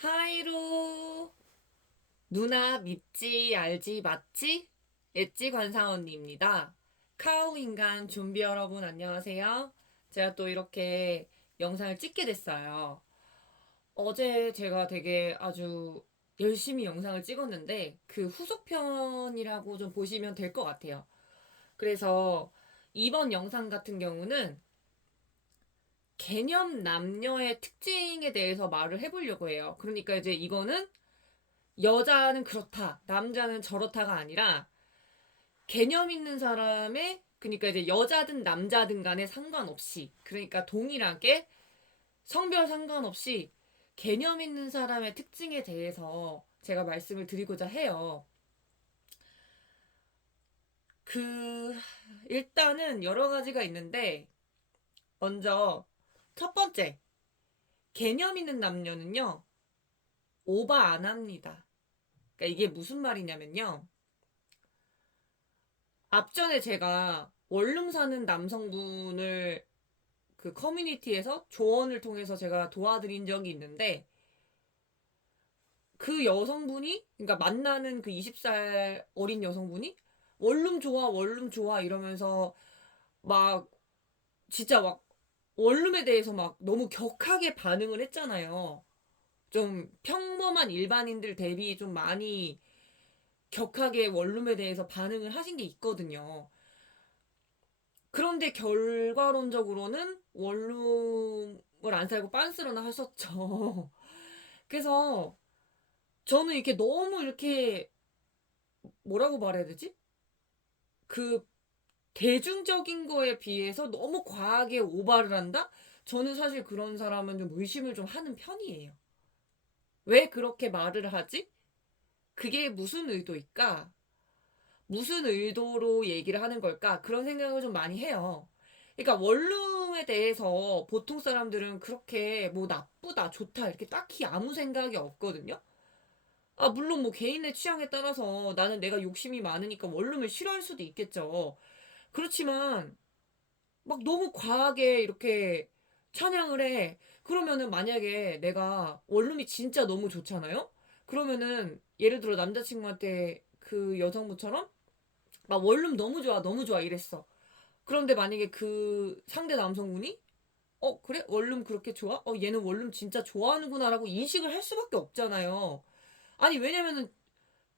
하이루 누나 믿지 알지 맞지? 엣지 관상 언니입니다. 카우 인간 좀비 여러분 안녕하세요. 제가 또 이렇게 영상을 찍게 됐어요. 어제 제가 되게 아주 열심히 영상을 찍었는데 그 후속편이라고 좀 보시면 될 것 같아요. 그래서 이번 영상 같은 경우는 개념 남녀의 특징에 대해서 말을 해보려고 해요. 그러니까 이제 이거는 여자는 그렇다, 남자는 저렇다가 아니라 개념 있는 사람의, 그러니까 이제 여자든 남자든 간에 상관없이, 그러니까 동일하게 성별 상관없이 개념 있는 사람의 특징에 대해서 제가 말씀을 드리고자 해요. 그 일단은 여러 가지가 있는데, 먼저 첫 번째, 개념 있는 남녀는요 오바 안 합니다. 그러니까 이게 무슨 말이냐면요, 앞전에 제가 원룸 사는 남성분을 그 커뮤니티에서 조언을 통해서 제가 도와드린 적이 있는데, 그 여성분이, 그러니까 만나는 그 20살 어린 여성분이 원룸 좋아, 원룸 좋아 이러면서 막 진짜 막 원룸에 대해서 막 너무 격하게 반응을 했잖아요. 좀 평범한 일반인들 대비 좀 많이 격하게 원룸에 대해서 반응을 하신 게 있거든요. 그런데 결과론적으로는 원룸을 안 살고 빤스러나 하셨죠. 그래서 저는 이렇게 너무 이렇게 뭐라고 말해야 되지? 그 대중적인 거에 비해서 너무 과하게 오바를 한다? 저는 사실 그런 사람은 좀 의심을 좀 하는 편이에요. 왜 그렇게 말을 하지? 그게 무슨 의도일까? 무슨 의도로 얘기를 하는 걸까? 그런 생각을 좀 많이 해요. 그러니까 원룸에 대해서 보통 사람들은 그렇게 뭐 나쁘다, 좋다 이렇게 딱히 아무 생각이 없거든요. 아, 물론 뭐 개인의 취향에 따라서 나는 내가 욕심이 많으니까 원룸을 싫어할 수도 있겠죠. 그렇지만 막 너무 과하게 이렇게 찬양을 해. 그러면은 만약에 내가 원룸이 진짜 너무 좋잖아요? 그러면은 예를 들어 남자친구한테 그 여성분처럼 막 원룸 너무 좋아, 너무 좋아 이랬어. 그런데 만약에 그 상대 남성분이 그래? 원룸 그렇게 좋아? 얘는 원룸 진짜 좋아하는구나라고 인식을 할 수밖에 없잖아요. 아니, 왜냐면은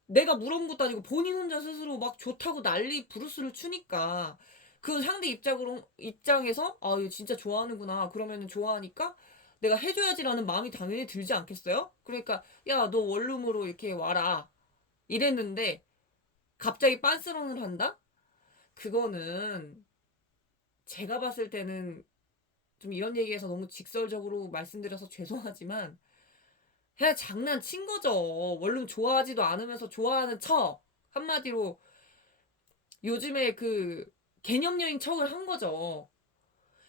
내가 물어본 것도 아니고 본인 혼자 스스로 막 좋다고 난리 부르스를 추니까 그 상대 입장에서 얘 진짜 좋아하는구나. 그러면은 좋아하니까 내가 해줘야지라는 마음이 당연히 들지 않겠어요? 그러니까 야, 너 원룸으로 이렇게 와라 이랬는데 갑자기 빤스런을 한다? 그거는 제가 봤을 때는 좀 이런 얘기해서 너무 직설적으로 말씀드려서 죄송하지만 그냥 장난친 거죠. 원룸 좋아하지도 않으면서 좋아하는 척. 한마디로 요즘에 그 개념여행 척을 한 거죠.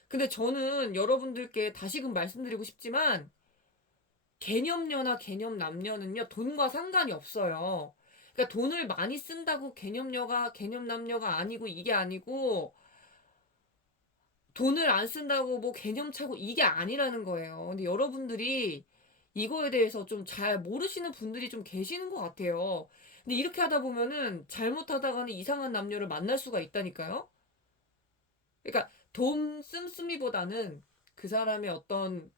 근데 저는 여러분들께 다시금 말씀드리고 싶지만 개념녀나 개념남녀는요 돈과 상관이 없어요. 그러니까 돈을 많이 쓴다고 개념녀가 개념남녀가 아니고 이게 아니고 돈을 안 쓴다고 뭐 개념차고 이게 아니라는 거예요. 근데 여러분들이 이거에 대해서 좀 잘 모르시는 분들이 좀 계시는 것 같아요. 근데 이렇게 하다 보면은 잘못하다가는 이상한 남녀를 만날 수가 있다니까요. 그러니까 돈 씀씀이보다는 그 사람의 어떤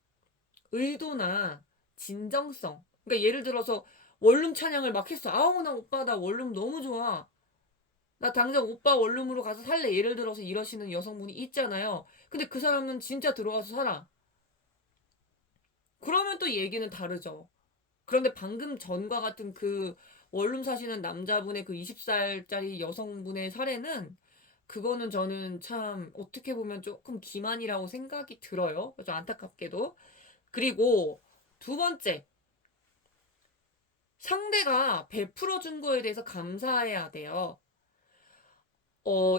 의도나 진정성. 그러니까 예를 들어서 원룸 찬양을 막 했어. 아우 나 오빠 나 원룸 너무 좋아. 나 당장 오빠 원룸으로 가서 살래. 예를 들어서 이러시는 여성분이 있잖아요. 근데 그 사람은 진짜 들어와서 살아. 그러면 또 얘기는 다르죠. 그런데 방금 전과 같은 그 원룸 사시는 남자분의 그 20살짜리 여성분의 사례는 그거는 저는 참 어떻게 보면 조금 기만이라고 생각이 들어요. 좀 안타깝게도. 그리고 두 번째, 상대가 베풀어 준 거에 대해서 감사해야 돼요.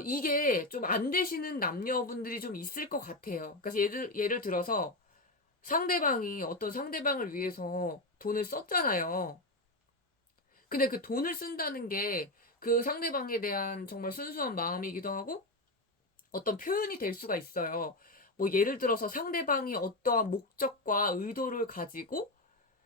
이게 좀 안 되시는 남녀분들이 좀 있을 것 같아요. 그래서 예를 들어서 상대방이 어떤 상대방을 위해서 돈을 썼잖아요. 근데 그 돈을 쓴다는 게 그 상대방에 대한 정말 순수한 마음이기도 하고 어떤 표현이 될 수가 있어요. 뭐 예를 들어서 상대방이 어떠한 목적과 의도를 가지고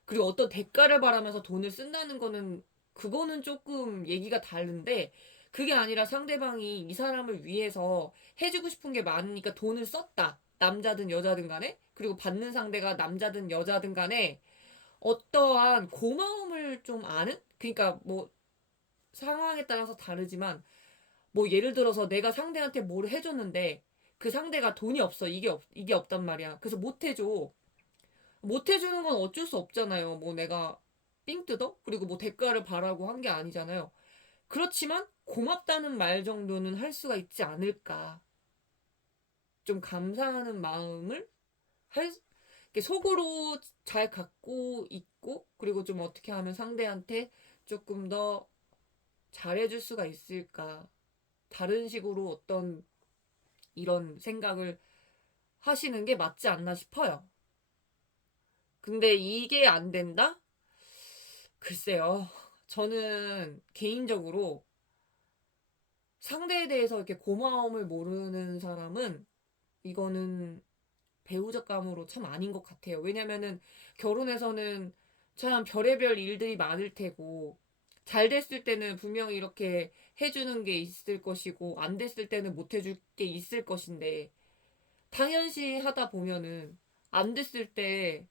그리고 어떤 대가를 바라면서 돈을 쓴다는 거는 그거는 조금 얘기가 다른데 그게 아니라 상대방이 이 사람을 위해서 해주고 싶은 게 많으니까 돈을 썼다. 남자든 여자든 간에 그리고 받는 상대가 남자든 여자든 간에 어떠한 고마움을 좀 아는? 그러니까 뭐 상황에 따라서 다르지만 뭐 예를 들어서 내가 상대한테 뭘 해줬는데 그 상대가 돈이 없어. 이게 없단 말이야. 그래서 못 해줘. 못 해주는 건 어쩔 수 없잖아요. 뭐 내가 삥 뜯어? 그리고 뭐 대가를 바라고 한 게 아니잖아요. 그렇지만 고맙다는 말 정도는 할 수가 있지 않을까. 좀 감사하는 마음을 할, 이렇게 속으로 잘 갖고 있고, 그리고 좀 어떻게 하면 상대한테 조금 더 잘해줄 수가 있을까. 다른 식으로 어떤 이런 생각을 하시는 게 맞지 않나 싶어요. 근데 이게 안 된다? 글쎄요. 저는 개인적으로 상대에 대해서 이렇게 고마움을 모르는 사람은 이거는 배우자 감으로 참 아닌 것 같아요. 왜냐면은 결혼해서는 참 별의별 일들이 많을 테고 잘 됐을 때는 분명히 이렇게 해주는 게 있을 것이고 안 됐을 때는 못 해줄 게 있을 것인데 당연시 하다 보면은 안 됐을 때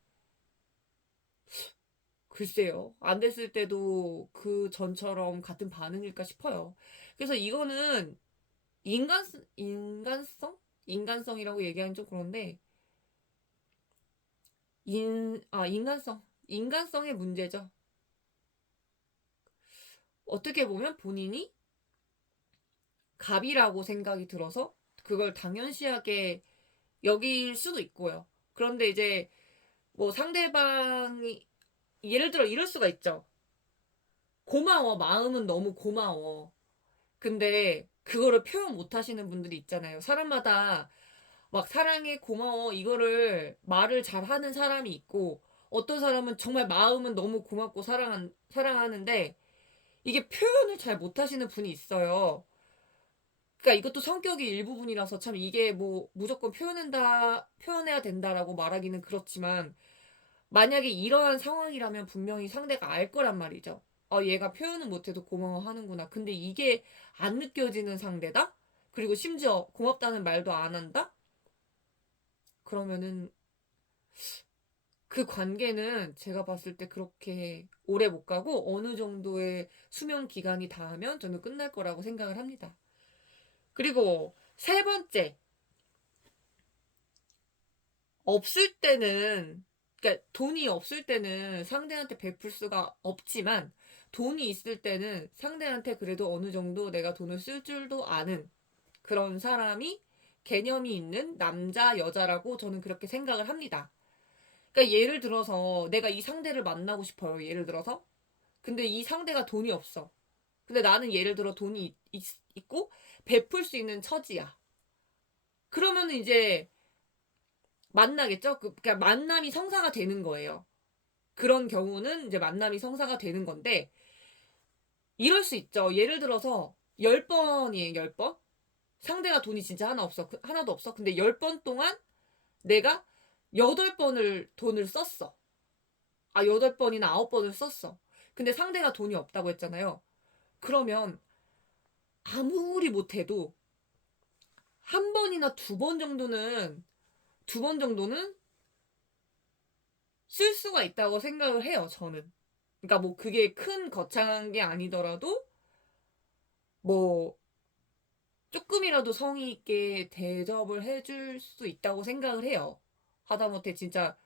글쎄요. 안 됐을 때도 그 전처럼 같은 반응일까 싶어요. 그래서 이거는 인간, 인간성? 인간성이라고 얘기하면 좀 그런데, 인간성. 인간성의 문제죠. 어떻게 보면 본인이 갑이라고 생각이 들어서 그걸 당연시하게 여길 수도 있고요. 그런데 이제 뭐 상대방이, 예를 들어 이럴 수가 있죠. 고마워. 마음은 너무 고마워. 근데 그거를 표현 못 하시는 분들이 있잖아요. 사람마다 막 사랑해, 고마워, 이거를 말을 잘 하는 사람이 있고, 어떤 사람은 정말 마음은 너무 고맙고 사랑하는데, 이게 표현을 잘 못하시는 분이 있어요. 그러니까 이것도 성격의 일부분이라서 참 이게 뭐 무조건 표현해야 된다라고 말하기는 그렇지만, 만약에 이러한 상황이라면 분명히 상대가 알 거란 말이죠. 얘가 표현은 못해도 고마워하는구나. 근데 이게 안 느껴지는 상대다? 그리고 심지어 고맙다는 말도 안 한다? 그러면은 그 관계는 제가 봤을 때 그렇게 오래 못 가고 어느 정도의 수명 기간이 닿으면 저는 끝날 거라고 생각을 합니다. 그리고 세 번째, 없을 때는, 그러니까 돈이 없을 때는 상대한테 베풀 수가 없지만 돈이 있을 때는 상대한테 그래도 어느 정도 내가 돈을 쓸 줄도 아는 그런 사람이 개념이 있는 남자, 여자라고 저는 그렇게 생각을 합니다. 그러니까 예를 들어서 내가 이 상대를 만나고 싶어요. 예를 들어서. 근데 이 상대가 돈이 없어. 근데 나는 예를 들어 돈이 있고 베풀 수 있는 처지야. 그러면은 이제 만나겠죠? 그러니까 만남이 성사가 되는 거예요. 그런 경우는 이제 만남이 성사가 되는 건데 이럴 수 있죠. 예를 들어서 10번이에요. 10번. 상대가 돈이 진짜 하나도 없어. 근데 10번 동안 내가 8번을 돈을 썼어. 8번이나 9번을 썼어. 근데 상대가 돈이 없다고 했잖아요. 그러면 아무리 못해도 한 번이나 두 번 정도는 쓸 수가 있다고 생각을 해요, 저는. 그러니까 뭐 그게 큰 거창한 게 아니더라도 뭐 조금이라도 성의 있게 대접을 해줄 수 있다고 생각을 해요. 하다못해 진짜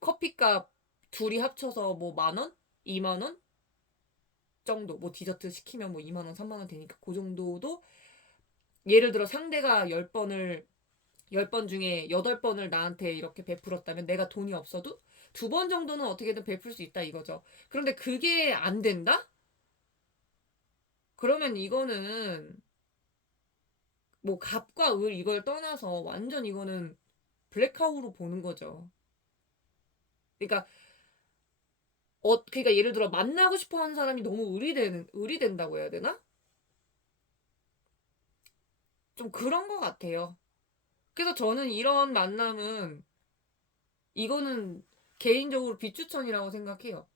커피값 둘이 합쳐서 뭐 10,000원? 20,000원? 정도. 뭐 디저트 시키면 뭐 20,000원, 30,000원 되니까 그 정도도 예를 들어 상대가 10번 중에 8번을 나한테 이렇게 베풀었다면 내가 돈이 없어도 2번 정도는 어떻게든 베풀 수 있다 이거죠. 그런데 그게 안 된다? 그러면 이거는 뭐 갑과 을 이걸 떠나서 완전 이거는 블랙아웃으로 보는 거죠. 그러니까 그러니까 예를 들어 만나고 싶어 하는 사람이 너무 을이 된다고 해야 되나? 좀 그런 것 같아요. 그래서 저는 이런 만남은 이거는 개인적으로 비추천이라고 생각해요.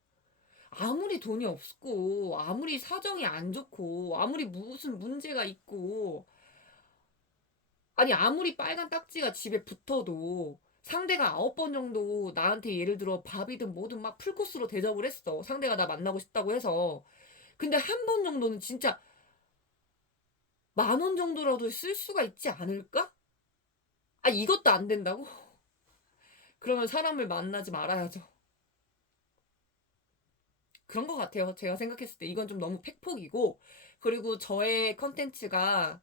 아무리 돈이 없고 아무리 사정이 안 좋고 아무리 무슨 문제가 있고 아니 아무리 빨간 딱지가 집에 붙어도 상대가 9번 정도 나한테 예를 들어 밥이든 뭐든 막 풀코스로 대접을 했어. 상대가 나 만나고 싶다고 해서. 근데 한 번 정도는 진짜 10,000원 정도라도 쓸 수가 있지 않을까? 아, 이것도 안 된다고? 그러면 사람을 만나지 말아야죠. 그런 것 같아요. 제가 생각했을 때 이건 좀 너무 팩폭이고, 그리고 저의 컨텐츠가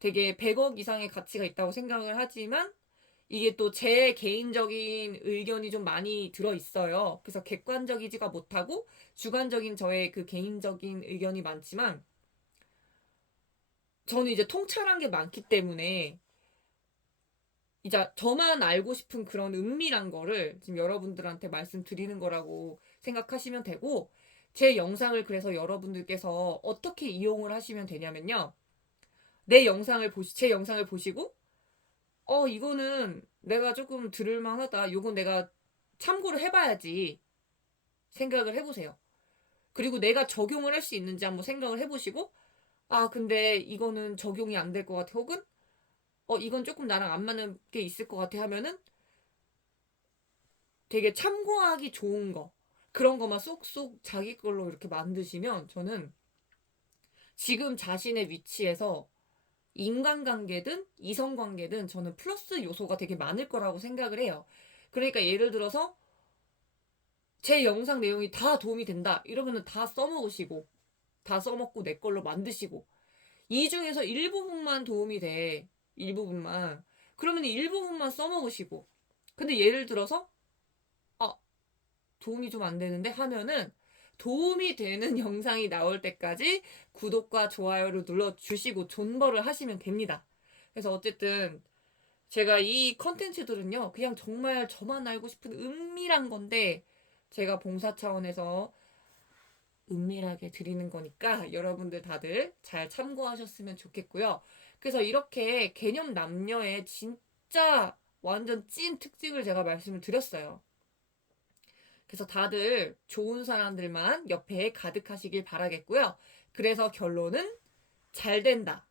되게 100억 이상의 가치가 있다고 생각을 하지만, 이게 또 제 개인적인 의견이 좀 많이 들어 있어요. 그래서 객관적이지가 못하고, 주관적인 저의 그 개인적인 의견이 많지만, 저는 이제 통찰한 게 많기 때문에, 이제 저만 알고 싶은 그런 은밀한 거를 지금 여러분들한테 말씀드리는 거라고 생각하시면 되고, 제 영상을 그래서 여러분들께서 어떻게 이용을 하시면 되냐면요. 제 영상을 보시고, 이거는 내가 조금 들을만 하다. 요건 내가 참고를 해봐야지 생각을 해보세요. 그리고 내가 적용을 할 수 있는지 한번 생각을 해보시고, 아, 근데 이거는 적용이 안 될 것 같아. 혹은, 이건 조금 나랑 안 맞는 게 있을 것 같아 하면은 되게 참고하기 좋은 거. 그런 거만 쏙쏙 자기 걸로 이렇게 만드시면 저는 지금 자신의 위치에서 인간관계든 이성관계든 저는 플러스 요소가 되게 많을 거라고 생각을 해요. 그러니까 예를 들어서 제 영상 내용이 다 도움이 된다. 이러면은 다 써먹으시고, 다 써먹고 내 걸로 만드시고, 이 중에서 일부분만 도움이 돼. 일부분만. 그러면 일부분만 써먹으시고. 근데 예를 들어서, 아, 도움이 좀 안 되는데 하면은 도움이 되는 영상이 나올 때까지 구독과 좋아요를 눌러주시고 존버를 하시면 됩니다. 그래서 어쨌든 제가 이 컨텐츠들은요, 그냥 정말 저만 알고 싶은 은밀한 건데 제가 봉사 차원에서 은밀하게 드리는 거니까 여러분들 다들 잘 참고하셨으면 좋겠고요. 그래서 이렇게 개념 남녀의 진짜 완전 찐 특징을 제가 말씀을 드렸어요. 그래서 다들 좋은 사람들만 옆에 가득하시길 바라겠고요. 그래서 결론은 잘 된다.